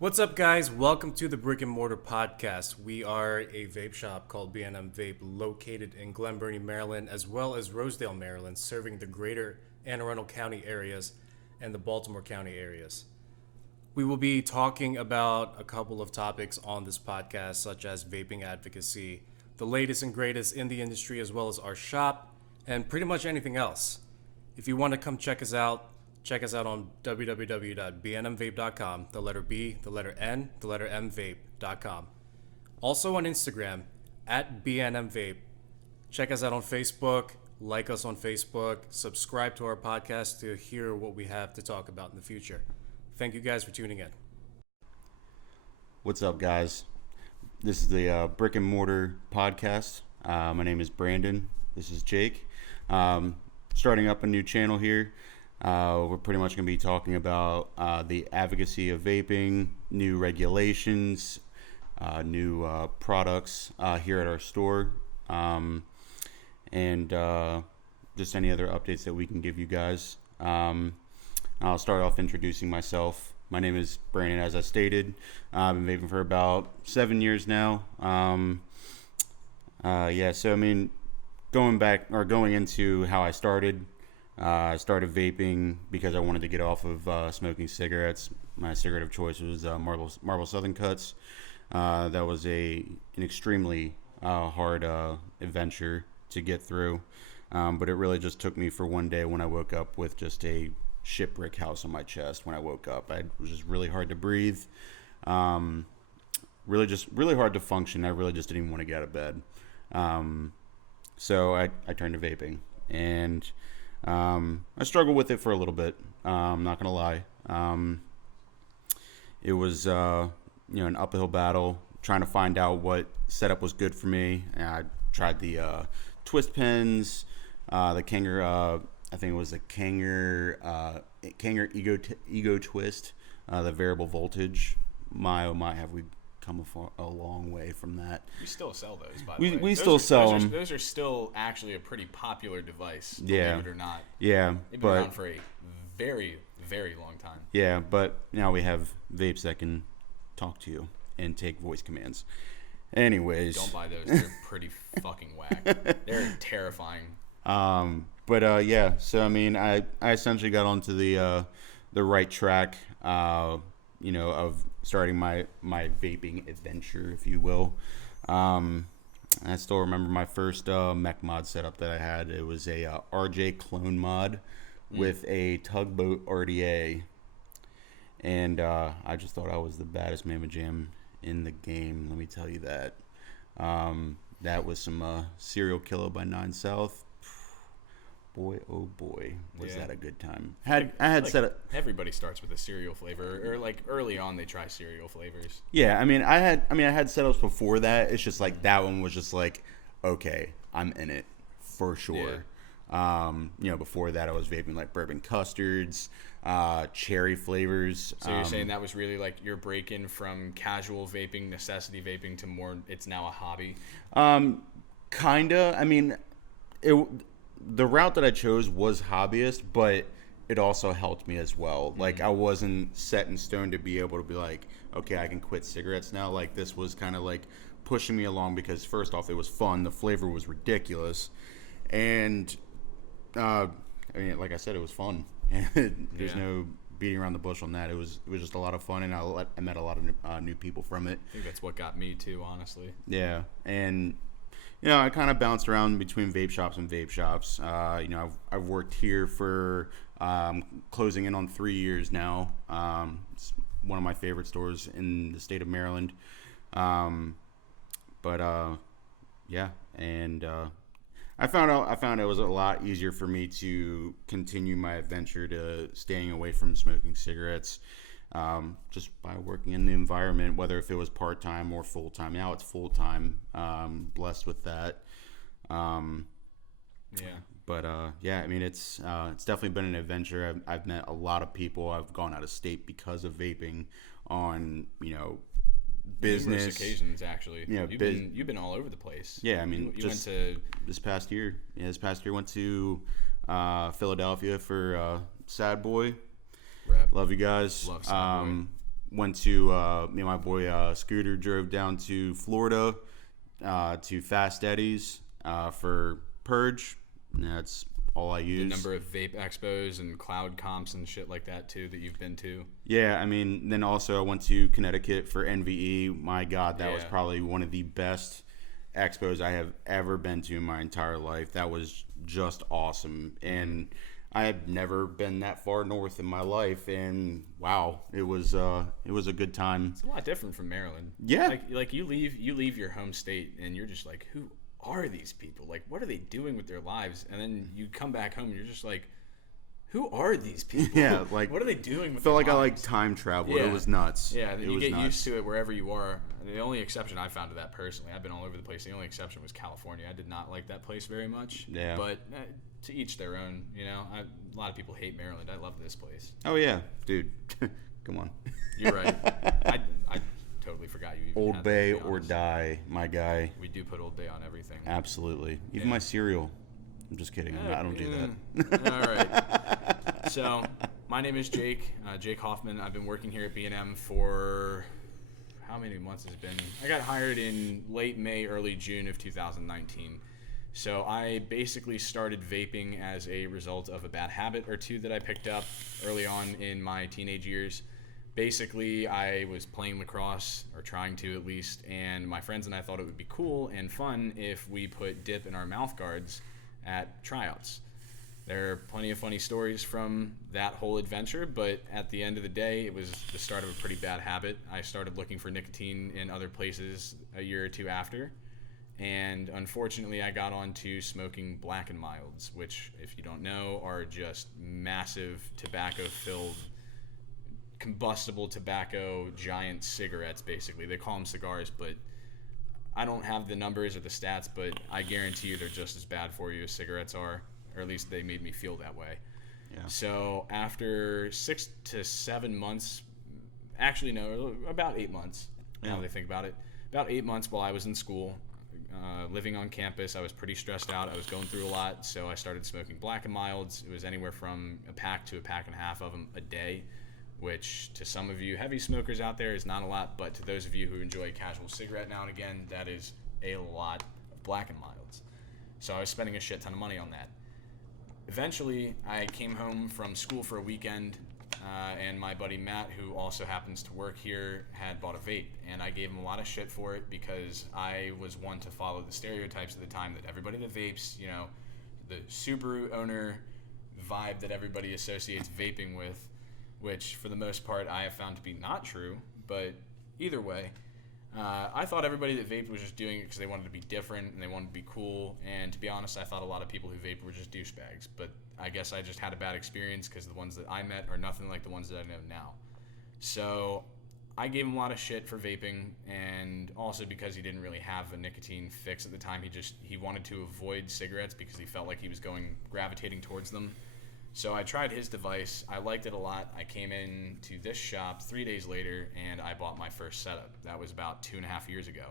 What's up, guys? Welcome to the Brick and Mortar podcast. We are a vape shop called B&M Vape, located in Glen Burnie, Maryland, as well as Rosedale, Maryland, serving the greater Anne Arundel County areas and the Baltimore County areas. We will be talking about a couple of topics on this podcast, such as vaping advocacy, the latest and greatest in the industry, as well as our shop, and pretty much anything else. If you want to come check us out on www.bnmvape.com, the letter B, the letter N, the letter M vape.com. Also on Instagram, at BNMVape. Check us out on Facebook, like us on Facebook, subscribe to our podcast to hear what we have to talk about in the future. Thank you guys for tuning in. What's up, guys? This is the Brick and Mortar podcast. My name is Brandon. This is Jake. Starting up a new channel here. We're pretty much going to be talking about the advocacy of vaping, new regulations, new products here at our store, and just any other updates that we can give you guys. I'll start off introducing myself. My name is Brandon, as I stated. I've been vaping for about 7 years now. So I mean, going into how I started. I started vaping because I wanted to get off of smoking cigarettes. My cigarette of choice was Marlboro Southern Cuts. That was an extremely hard adventure to get through, but it really just took me for one day when I woke up with just a shipwreck house on my chest. When I woke up, it was just really hard to breathe, really hard to function. I really just didn't even want to get out of bed. So I turned to vaping, and I struggled with it for a little bit. I'm not gonna lie. It was an uphill battle trying to find out what setup was good for me. And I tried the twist pens, the Kanger. I think it was the Kanger Ego Twist, the variable voltage. My oh my, have we come a long way from that. We still sell those, by the way. We still sell them. Those are still actually a pretty popular device, yeah, believe it or not. Yeah, they've been around for a very, very long time. Yeah, but now we have vapes that can talk to you and take voice commands. Anyways, don't buy those. They're pretty fucking whack. They're terrifying. So I mean, I essentially got onto the right track, of starting my vaping adventure, if you will. I still remember my first mech mod setup that I had. It was a RJ clone mod with a tugboat RDA, and I just thought I was the baddest mamma jam in the game. Let me tell you that. That was some Serial Killer by 9 South. Boy, oh boy, was that a good time. Everybody starts with a cereal flavor, or like early on they try cereal flavors. Yeah, I had setups before that. It's just like that one was just like, okay, I'm in it for sure. Yeah. Before that I was vaping like bourbon custards, cherry flavors. So you're saying that was really like your break-in from casual vaping, necessity vaping to more, it's now a hobby? Kinda. I mean, the route that I chose was hobbyist, but it also helped me as well. Mm-hmm. Like, I wasn't set in stone to be able to be like, okay, I can quit cigarettes now. Like, this was kind of like pushing me along because, first off, it was fun. The flavor was ridiculous. And, like I said, it was fun. There's no beating around the bush on that. It was just a lot of fun, and I met a lot of new people from it. I think that's what got me, too, honestly. Yeah, and I kind of bounced around between vape shops and vape shops. I've worked here for closing in on 3 years now. It's one of my favorite stores in the state of Maryland. I found it was a lot easier for me to continue my adventure to staying away from smoking cigarettes. Just by working in the environment, whether if it was part-time or full-time. Now it's full-time. Blessed with that. It's definitely been an adventure. I've met a lot of people. I've gone out of state because of vaping on, business. Numerous occasions, actually. You've been all over the place. Yeah, I mean, you went to this past year. Yeah, this past year went to Philadelphia for Sad Boy. Rep. Love you guys. Love Sad Boy. went to me and my boy Scooter drove down to Florida to Fast Eddie's for Purge. And that's all I use. The number of vape expos and cloud comps and shit like that too that you've been to. Yeah, I mean, then also I went to Connecticut for NVE. My God, that was probably one of the best expos I have ever been to in my entire life. That was just awesome. And I had never been that far north in my life, and wow, it was a good time. It's a lot different from Maryland. Yeah, like you leave your home state, and you're just like, who are these people? Like, what are they doing with their lives? And then you come back home, and you're just like, who are these people? Yeah, like what are they doing with felt their like lives? I time traveled. Yeah. It was nuts. Yeah, then you get nuts. used to it wherever you are. The only exception I found to that personally, I've been all over the place. The only exception was California. I did not like that place very much. Yeah. But to each their own. You know, a lot of people hate Maryland. I love this place. Oh yeah, dude. Come on. You're right. I totally forgot you even Old had Bay that, to be or honest. die, my guy. We do put Old Bay on everything. Absolutely. Even Yeah. my cereal. I'm just kidding. I don't do that. All right. So, my name is Jake. Jake Hoffman. I've been working here at B&M for how many months has it been? I got hired in late May, early June of 2019. So I basically started vaping as a result of a bad habit or two that I picked up early on in my teenage years. Basically, I was playing lacrosse, or trying to at least, and my friends and I thought it would be cool and fun if we put dip in our mouth guards at tryouts. There are plenty of funny stories from that whole adventure, but at the end of the day, it was the start of a pretty bad habit. I started looking for nicotine in other places a year or two after, and unfortunately, I got onto smoking Black and Milds, which, if you don't know, are just massive tobacco-filled, combustible tobacco giant cigarettes, basically. They call them cigars, but I don't have the numbers or the stats, but I guarantee you they're just as bad for you as cigarettes are. Or at least they made me feel that way. Yeah. So after 6 to 7 months, actually no, about 8 months, now that I think about it, about 8 months while I was in school, living on campus, I was pretty stressed out. I was going through a lot, so I started smoking Black and Milds. It was anywhere from a pack to a pack and a half of them a day, which to some of you heavy smokers out there is not a lot, but to those of you who enjoy a casual cigarette now and again, that is a lot of Black and Milds. So I was spending a shit ton of money on that. Eventually, I came home from school for a weekend, and my buddy Matt, who also happens to work here, had bought a vape, and I gave him a lot of shit for it because I was one to follow the stereotypes at the time that everybody that vapes, you know, the Subaru owner vibe that everybody associates vaping with, which for the most part I have found to be not true, but either way, I thought everybody that vaped was just doing it because they wanted to be different and they wanted to be cool, and to be honest, I thought a lot of people who vaped were just douchebags, but I guess I just had a bad experience because the ones that I met are nothing like the ones that I know now. So I gave him a lot of shit for vaping, and also because he didn't really have a nicotine fix at the time. He wanted to avoid cigarettes because he felt like he was gravitating towards them. So I tried his device. I liked it a lot. I came in to this shop 3 days later, and I bought my first setup. That was about 2.5 years ago,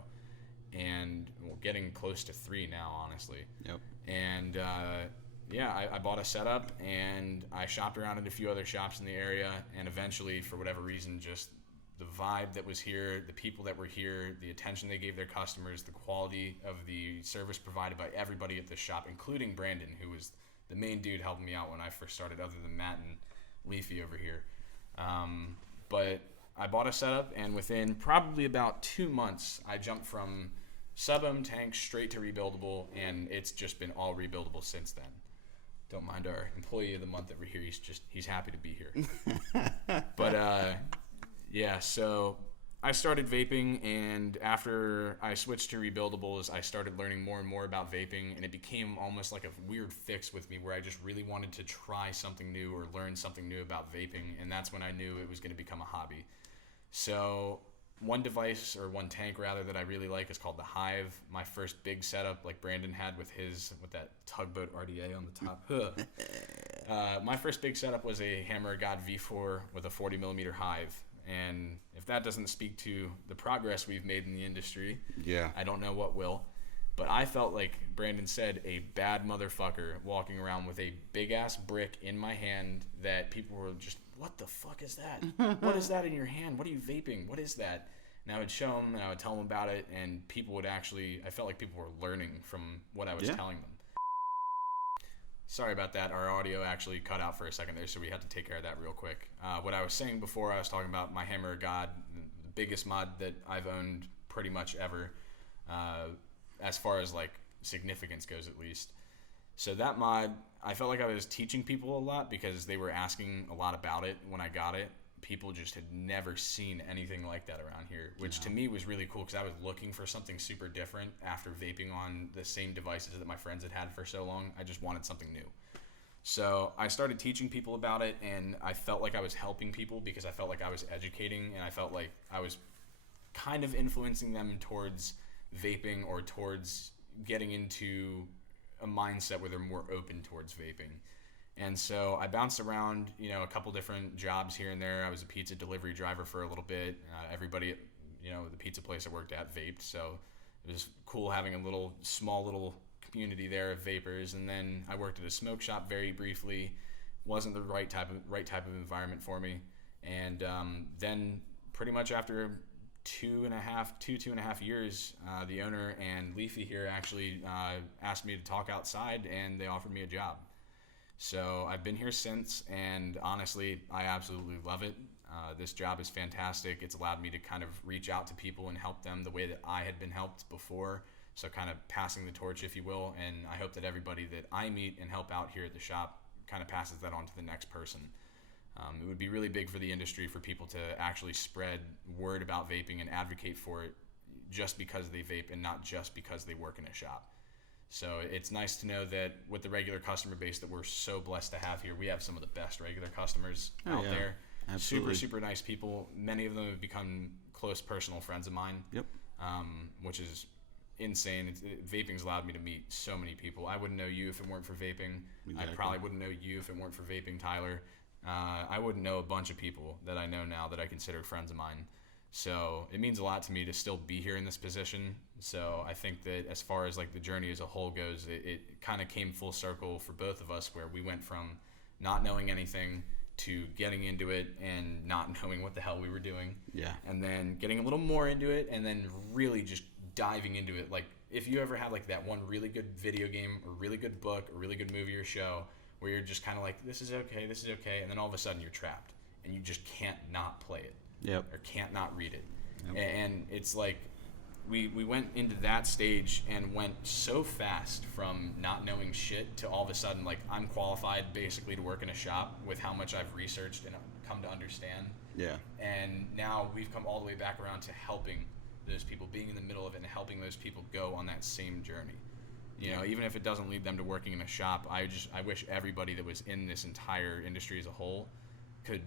and getting close to 3 now, honestly. Yep. And I bought a setup, and I shopped around at a few other shops in the area, and eventually, for whatever reason, just the vibe that was here, the people that were here, the attention they gave their customers, the quality of the service provided by everybody at the shop, including Brandon, who was the main dude helping me out when I first started, other than Matt and Leafy over here. But I bought a setup, and within probably about 2 months, I jumped from sub-ohm tank straight to rebuildable, and it's just been all rebuildable since then. Don't mind our employee of the month over here. He's happy to be here. But so I started vaping, and after I switched to rebuildables, I started learning more and more about vaping, and it became almost like a weird fix with me where I just really wanted to try something new or learn something new about vaping, and that's when I knew it was going to become a hobby. So one tank that I really like is called the Hive. My first big setup, like Brandon had with that tugboat RDA on the top. My first big setup was a Hammer of God V4 with a 40 millimeter Hive. And if that doesn't speak to the progress we've made in the industry, yeah, I don't know what will. But I felt like Brandon said, a bad motherfucker walking around with a big ass brick in my hand that people were just, what the fuck is that? What is that in your hand? What are you vaping? What is that? And I would show them and I would tell them about it, and people would actually, I felt like people were learning from what I was telling them. Sorry about that. Our audio actually cut out for a second there, so we had to take care of that real quick. What I was saying before, I was talking about my Hammer of God, the biggest mod that I've owned pretty much ever. As far as like significance goes, at least. So that mod, I felt like I was teaching people a lot because they were asking a lot about it when I got it. People just had never seen anything like that around here, which to me was really cool because I was looking for something super different after vaping on the same devices that my friends had for so long. I just wanted something new. So I started teaching people about it, and I felt like I was helping people because I felt like I was educating, and I felt like I was kind of influencing them towards vaping or towards getting into a mindset where they're more open towards vaping. And so I bounced around, a couple different jobs here and there. I was a pizza delivery driver for a little bit. Everybody at, the pizza place I worked at vaped, so it was cool having a small little community there of vapors. And then I worked at a smoke shop very briefly. Wasn't the right type of environment for me. And then pretty much after two and a half years, the owner and Leafy here actually asked me to talk outside, and they offered me a job. So I've been here since, and honestly, I absolutely love it. This job is fantastic. It's allowed me to kind of reach out to people and help them the way that I had been helped before. So kind of passing the torch, if you will. And I hope that everybody that I meet and help out here at the shop kind of passes that on to the next person. It would be really big for the industry for people to actually spread word about vaping and advocate for it just because they vape and not just because they work in a shop. So it's nice to know that with the regular customer base that we're so blessed to have here, we have some of the best regular customers out there. Absolutely. Super nice people. Many of them have become close personal friends of mine. Yep. Which is insane. Vaping's allowed me to meet so many people. I wouldn't know you if it weren't for vaping. Exactly. I probably wouldn't know you if it weren't for vaping, Tyler. I wouldn't know a bunch of people that I know now that I consider friends of mine. So it means a lot to me to still be here in this position. So I think that as far as like the journey as a whole goes, it kind of came full circle for both of us, where we went from not knowing anything to getting into it and not knowing what the hell we were doing. Yeah. And then getting a little more into it, and then really just diving into it. Like if you ever have like that one really good video game or really good book or really good movie or show where you're just kind of like, this is okay, and then all of a sudden you're trapped and you just can't not play it. Yep. Or can't not read it. Yep. And it's like we went into that stage and went so fast from not knowing shit to all of a sudden, like, I'm qualified basically to work in a shop with how much I've researched and come to understand. Yeah. And now we've come all the way back around to helping those people, being in the middle of it and helping those people go on that same journey. Even if it doesn't lead them to working in a shop, I wish everybody that was in this entire industry as a whole could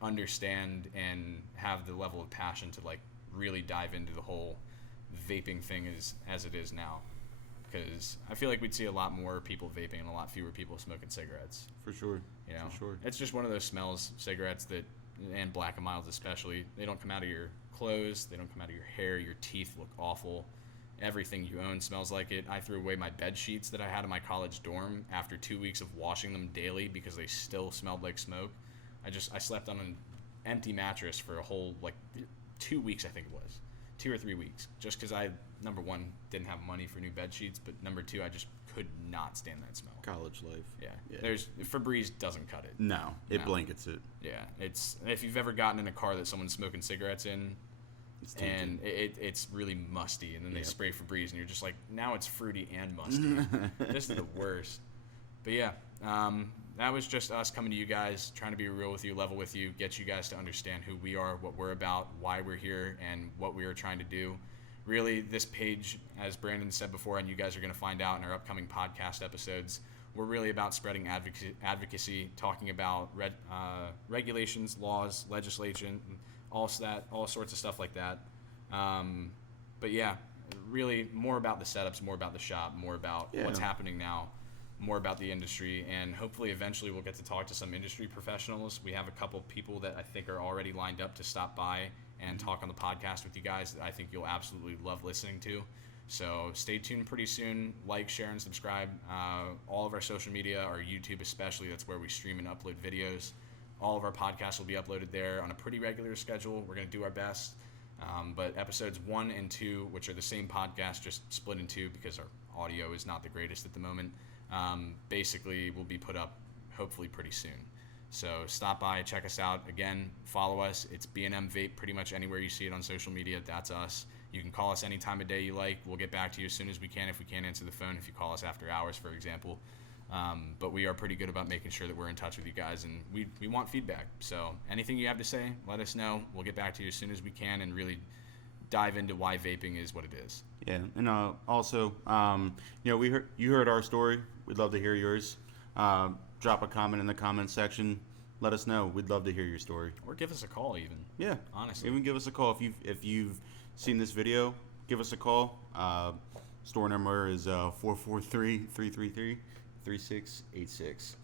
understand and have the level of passion to like really dive into the whole vaping thing as it is now, because I feel like we'd see a lot more people vaping and a lot fewer people smoking cigarettes. For sure. For sure. It's just one of those smells, cigarettes, that, and Black and Milds especially, they don't come out of your clothes, they don't come out of your hair, your teeth look awful. Everything you own smells like it. I threw away my bed sheets that I had in my college dorm after 2 weeks of washing them daily because they still smelled like smoke. I slept on an empty mattress for a whole 2 weeks, I think it was 2 or 3 weeks, just because I, number one, didn't have money for new bed sheets, but number two, I just could not stand that smell. College life. Yeah. There's Febreze doesn't cut it. No, it blankets it. Yeah, it's, if you've ever gotten in a car that someone's smoking cigarettes in, and it's really musty, and then they spray Febreze, and you're just like, now it's fruity and musty. This is the worst. But yeah, that was just us coming to you guys, trying to be real with you, level with you, get you guys to understand who we are, what we're about, why we're here, and what we are trying to do. Really, this page, as Brandon said before, and you guys are going to find out in our upcoming podcast episodes, we're really about spreading advocacy, talking about regulations, laws, legislation, all sorts of stuff like that. But yeah, really more about the setups, more about the shop, more about what's happening now, more about the industry, and hopefully eventually we'll get to talk to some industry professionals. We have a couple people that I think are already lined up to stop by and talk on the podcast with you guys that I think you'll absolutely love listening to. So stay tuned pretty soon. Like, share, and subscribe. All of our social media, our YouTube especially, that's where we stream and upload videos. All of our podcasts will be uploaded there on a pretty regular schedule. We're going to do our best. But episodes 1 and 2, which are the same podcast, just split in two because our audio is not the greatest at the moment, basically will be put up hopefully pretty soon. So stop by, check us out. Again, follow us. It's B&M Vape pretty much anywhere you see it on social media. That's us. You can call us any time of day you like. We'll get back to you as soon as we can if we can't answer the phone, if you call us after hours, for example. But we are pretty good about making sure that we're in touch with you guys, and we want feedback. So anything you have to say, let us know. We'll get back to you as soon as we can and really dive into why vaping is what it is. Yeah, and also, you heard our story. We'd love to hear yours. Drop a comment in the comments section. Let us know. We'd love to hear your story. Or give us a call even. Yeah, honestly. Even give us a call if you've seen this video. Give us a call. Store number is 443-333-3686.